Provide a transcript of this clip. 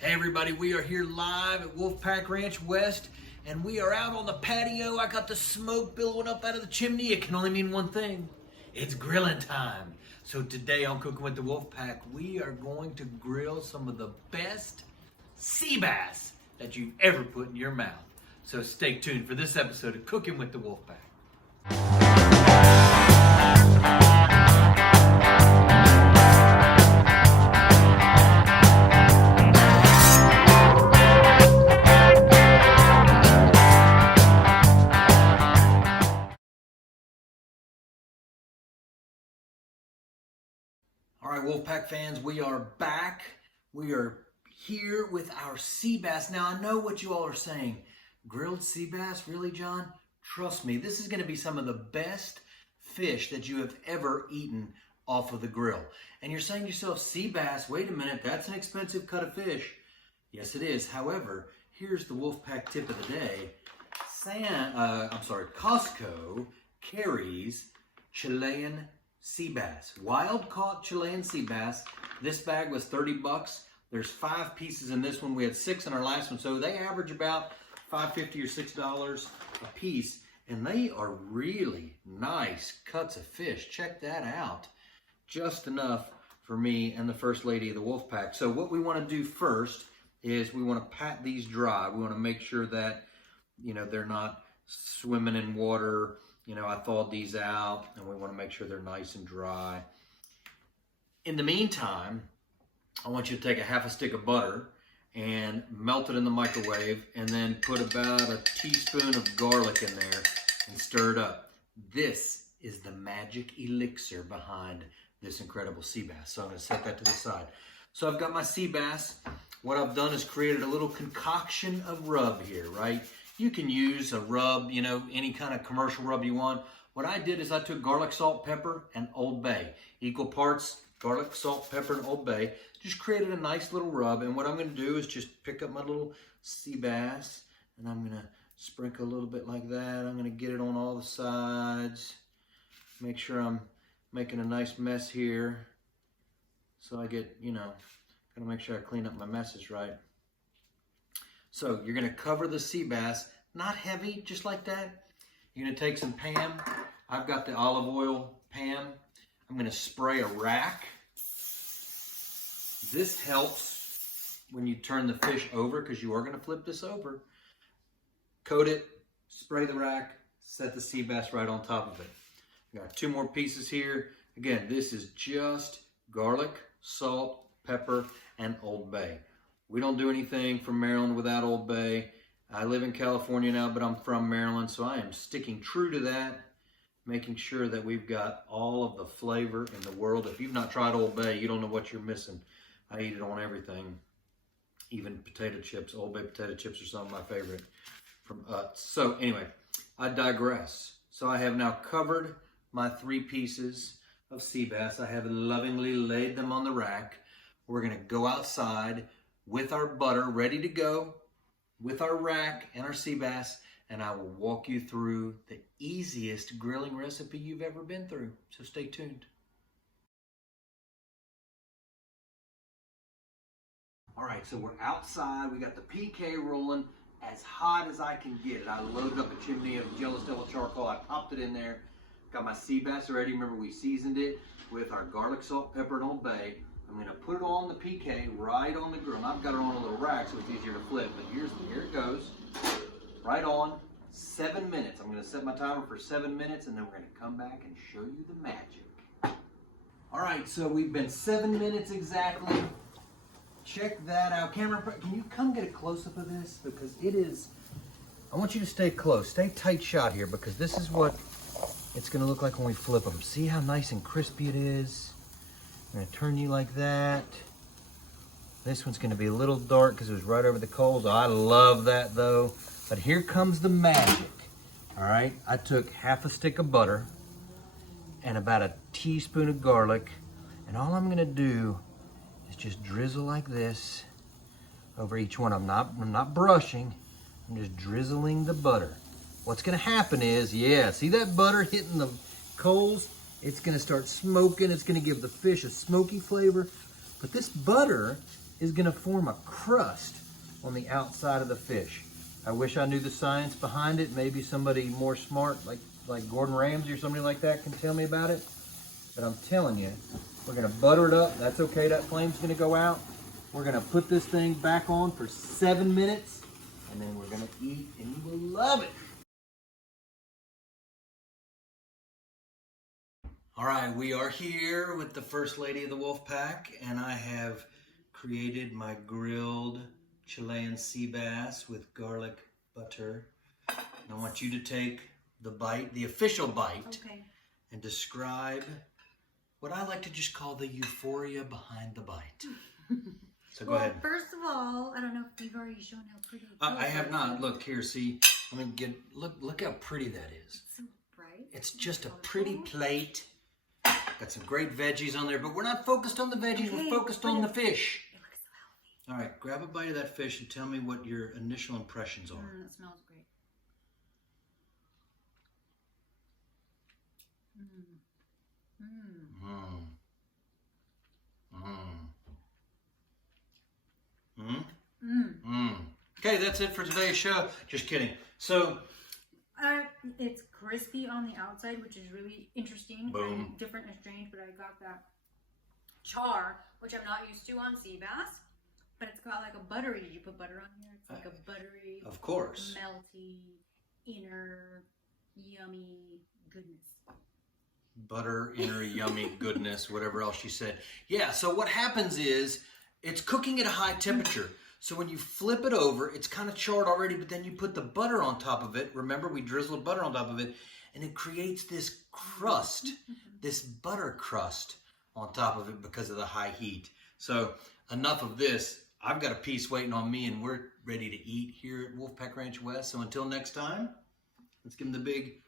Hey everybody, we are here live at Wolfpack Ranch West, and we are out on the patio. I got the smoke billowing up out of the chimney. It can only mean one thing. It's grilling time. So today on Cooking with the Wolfpack, we are going to grill some of the best sea bass that you've ever put in your mouth. So stay tuned for this episode of Cooking with the Wolfpack. All right, Wolfpack fans, we are back. We are here with our sea bass. Now, I know what you all are saying. Grilled sea bass? Really, John? Trust me, this is going to be some of the best fish that you have ever eaten off of the grill. And you're saying to yourself, sea bass, wait a minute, that's an expensive cut of fish. Yes, it is. However, here's the Wolfpack tip of the day. Costco carries Chilean sea bass, wild caught Chilean sea bass. This bag was 30 bucks. There's 5 pieces in this one. We had 6 in our last one, so they average about $5.50 or $6 a piece, and they are really nice cuts of fish. Check that out. Just enough for me and the first lady of the Wolfpack. So what we want to do first is we want to pat these dry. We want to make sure that, you know, they're not swimming in water. You know, I thawed these out, and we want to make sure they're nice and dry. In the meantime, I want you to take a half a stick of butter and melt it in the microwave, and then put about a teaspoon of garlic in there and stir it up. This is the magic elixir behind this incredible sea bass. So I'm going to set that to the side. So I've got my sea bass. What I've done is created a little concoction of rub here, right? You can use a rub, you know, any kind of commercial rub you want. What I did is I took garlic, salt, pepper, and Old Bay. Equal parts garlic, salt, pepper, and Old Bay. Just created a nice little rub. And what I'm going to do is just pick up my little sea bass, and I'm going to sprinkle a little bit like that. I'm going to get it on all the sides. Make sure I'm making a nice mess here. So I get, you know, got to make sure I clean up my messes right. So you're going to cover the sea bass, not heavy, just like that. You're going to take some Pam. I've got the olive oil Pam. I'm going to spray a rack. This helps when you turn the fish over, because you are going to flip this over. Coat it, spray the rack, set the sea bass right on top of it. I got 2 more pieces here. Again, this is just garlic, salt, pepper, and Old Bay. We don't do anything from Maryland without Old Bay. I live in California now, but I'm from Maryland, so I am sticking true to that, making sure that we've got all of the flavor in the world. If you've not tried Old Bay, you don't know what you're missing. I eat it on everything, even potato chips. Old Bay potato chips are some of my favorite from Utz. So anyway, I digress. So I have now covered my 3 pieces of sea bass. I have lovingly laid them on the rack. We're going to go outside with our butter ready to go, with our rack and our sea bass, and I will walk you through the easiest grilling recipe you've ever been through. So stay tuned. All right, so we're outside. We got the PK rolling as hot as I can get it. I loaded up a chimney of Jello Stella charcoal. I popped it in there. Got my sea bass ready. Remember, we seasoned it with our garlic, salt, pepper, and Old Bay. I'm going to put it on the PK right on the grill. I've got it on a little rack so it's easier to flip, but here it goes. Right on, 7 minutes. I'm going to set my timer for 7 minutes, and then we're going to come back and show you the magic. All right, so we've been 7 minutes exactly. Check that out. Camera, can you come get a close-up of this? Because it is, I want you to stay close. Stay tight shot here, because this is what it's going to look like when we flip them. See how nice and crispy it is? I'm going to turn you like that. This one's going to be a little dark because it was right over the coals. I love that though. But here comes the magic. All right, I took half a stick of butter and about a teaspoon of garlic, and all I'm going to do is just drizzle like this over each one. I'm not brushing. I'm just drizzling the butter. What's going to happen is, yeah, see that butter hitting the coals? It's going to start smoking. It's going to give the fish a smoky flavor. But this butter is gonna form a crust on the outside of the fish. I wish I knew the science behind it. Maybe somebody more smart, like Gordon Ramsay or somebody like that, can tell me about it. But I'm telling you, we're gonna butter it up. That's okay, that flame's gonna go out. We're gonna put this thing back on for 7 minutes, and then we're gonna eat, and you will love it. All right, we are here with the First Lady of the Wolf Pack, and I have created my grilled Chilean sea bass with garlic butter. And I want you to take the bite, the official bite, okay, and describe what I like to just call the euphoria behind the bite. So go ahead. First of all, I don't know if you've already shown how pretty it I have not. Look here, see. Let me get, look how pretty that is. It's so bright. It's just a pretty plate. Got some great veggies on there, but we're not focused on the veggies, we're focused on the fish. It looks so healthy. All right, grab a bite of that fish and tell me what your initial impressions are. It smells great. Okay, that's it for today's show. Just kidding. So, it's crispy on the outside, which is really interesting and different and strange, but I got that char, which I'm not used to on sea bass, but it's got like a buttery, did you put butter on here? It's like a buttery, of course, melty, inner, yummy goodness. Butter, inner, yummy goodness, whatever else she said. Yeah, so what happens is, it's cooking at a high temperature. So when you flip it over, it's kind of charred already, but then you put the butter on top of it. Remember, we drizzled butter on top of it, and it creates this crust, this butter crust on top of it because of the high heat. So enough of this. I've got a piece waiting on me, and we're ready to eat here at Wolfpack Ranch West. So until next time, let's give them the big